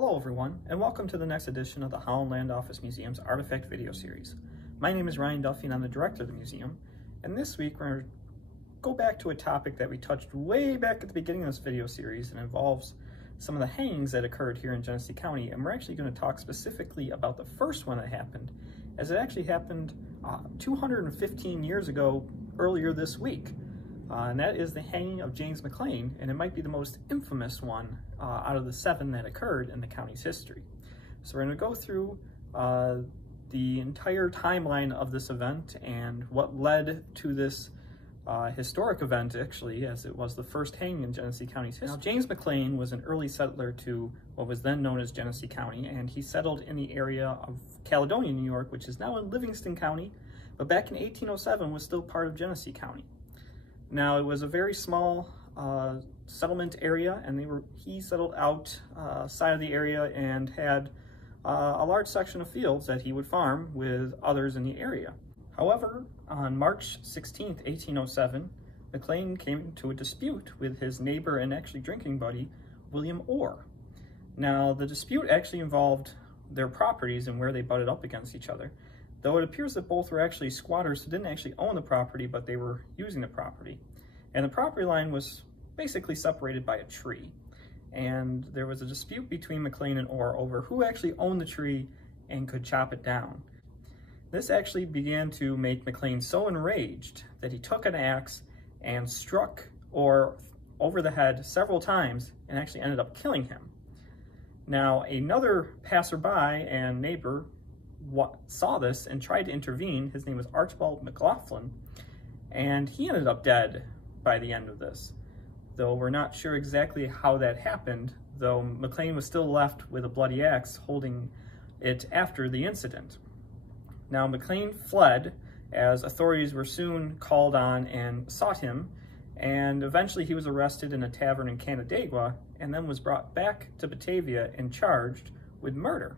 Hello everyone, and welcome to the next edition of the Holland Land Office Museum's Artifact video series. My name is Ryan Duffy and I'm the director of the museum, and this week we're going to go back to a topic that we touched way back at the beginning of this video series and involves some of the hangings that occurred here in Genesee County, and we're actually going to talk specifically about the first one that happened, as it actually happened 215 years ago earlier this week. And that is the hanging of James McLean, and it might be the most infamous one out of the 7 that occurred in the county's history. So we're going to go through the entire timeline of this event and what led to this historic event, actually, as it was the first hanging in Genesee County's history. Now, James McLean was an early settler to what was then known as Genesee County, and he settled in the area of Caledonia, New York, which is now in Livingston County, but back in 1807 was still part of Genesee County. Now, it was a very small settlement area, and he settled outside of the area and had a large section of fields that he would farm with others in the area. However, on March 16th, 1807, McLean came to a dispute with his neighbor and actually drinking buddy, William Orr. Now, the dispute actually involved their properties and where they butted up against each other, though it appears that both were actually squatters who didn't actually own the property, but they were using the property. And the property line was basically separated by a tree. And there was a dispute between McLean and Orr over who actually owned the tree and could chop it down. This actually began to make McLean so enraged that he took an axe and struck Orr over the head several times and actually ended up killing him. Now, another passerby and neighbor saw this and tried to intervene. His name was Archibald McLaughlin, and he ended up dead by the end of this, though we're not sure exactly how that happened, though McLean was still left with a bloody axe holding it after the incident. Now, McLean fled as authorities were soon called on and sought him, and eventually he was arrested in a tavern in Canandaigua and then was brought back to Batavia and charged with murder.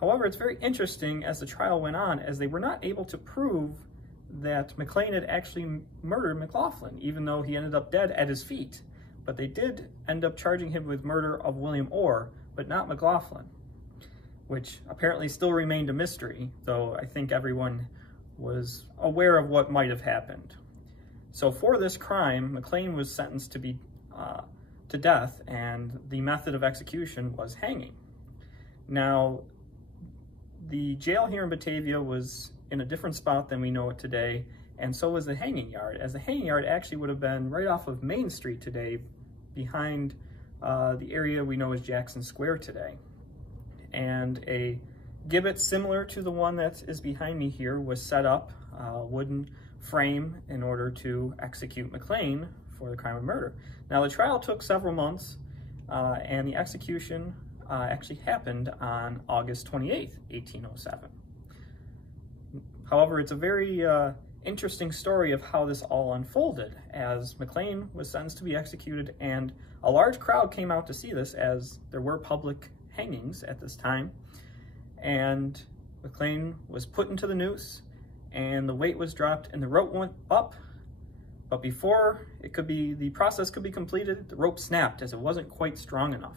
However, it's very interesting as the trial went on, as they were not able to prove that McLean had actually murdered McLaughlin, even though he ended up dead at his feet. But they did end up charging him with murder of William Orr, but not McLaughlin, which apparently still remained a mystery, though I think everyone was aware of what might have happened. So for this crime, McLean was sentenced to death, and the method of execution was hanging. Now, the jail here in Batavia was in a different spot than we know it today, and so was the hanging yard, as the hanging yard actually would have been right off of Main Street today, behind the area we know as Jackson Square today. And a gibbet similar to the one that is behind me here was set up, a wooden frame, in order to execute McLean for the crime of murder. Now, the trial took several months, and the execution actually happened on August 28th, 1807. However, it's a very interesting story of how this all unfolded, as McLean was sentenced to be executed, and a large crowd came out to see this, as there were public hangings at this time. And McLean was put into the noose, and the weight was dropped, and the rope went up. But before the process could be completed, the rope snapped, as it wasn't quite strong enough.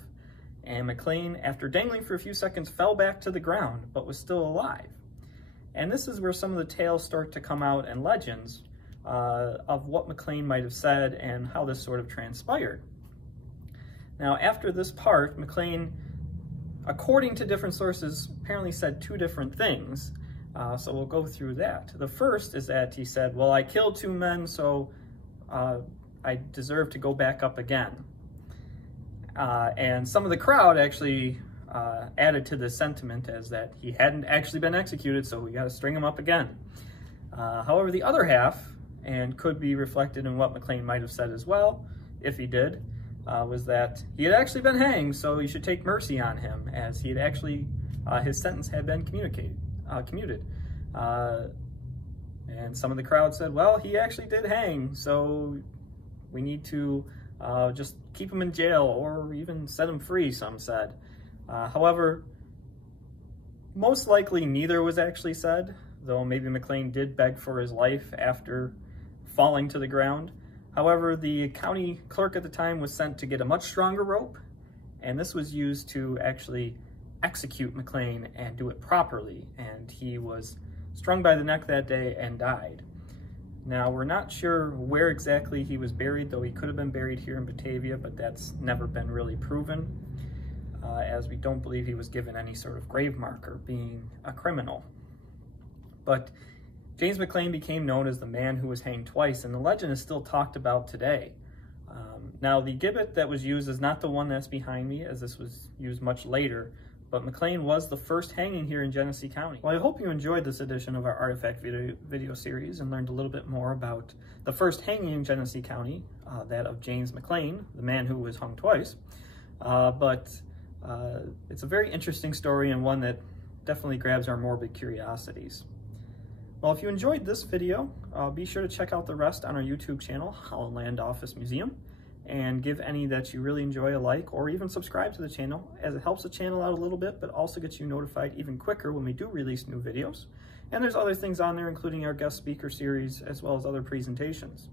And McLean, after dangling for a few seconds, fell back to the ground, but was still alive. And this is where some of the tales start to come out, and legends of what McLean might have said and how this sort of transpired. Now, after this part, McLean, according to different sources, apparently said 2 different things. So we'll go through that. The first is that he said, well, I killed 2 men, so I deserve to go back up again. And some of the crowd actually added to this sentiment, as that he hadn't actually been executed, so we got to string him up again. However, the other half, and could be reflected in what McLean might have said as well, if he did, was that he had actually been hanged, so you should take mercy on him, as he had actually, his sentence had been commuted. And some of the crowd said, well, he actually did hang, so we need to just keep him in jail or even set him free, some said. However, most likely neither was actually said, though maybe McLean did beg for his life after falling to the ground. However, the county clerk at the time was sent to get a much stronger rope, and this was used to actually execute McLean and do it properly, and he was strung by the neck that day and died. Now, we're not sure where exactly he was buried, though he could have been buried here in Batavia, but that's never been really proven, as we don't believe he was given any sort of grave marker, being a criminal. But James McLean became known as the man who was hanged twice, and the legend is still talked about today. Now, the gibbet that was used is not the one that's behind me, as this was used much later, but McLean was the first hanging here in Genesee County. Well, I hope you enjoyed this edition of our Artifact video series and learned a little bit more about the first hanging in Genesee County, that of James McLean, the man who was hung twice. It's a very interesting story and one that definitely grabs our morbid curiosities. Well, if you enjoyed this video, be sure to check out the rest on our YouTube channel, Holland Land Office Museum, and give any that you really enjoy a like, or even subscribe to the channel, as it helps the channel out a little bit, but also gets you notified even quicker when we do release new videos. And there's other things on there, including our guest speaker series, as well as other presentations.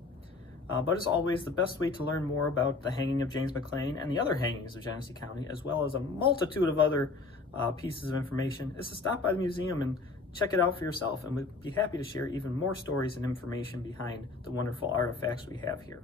But as always, the best way to learn more about the hanging of James McLean and the other hangings of Genesee County, as well as a multitude of other pieces of information, is to stop by the museum and check it out for yourself, and we'd be happy to share even more stories and information behind the wonderful artifacts we have here.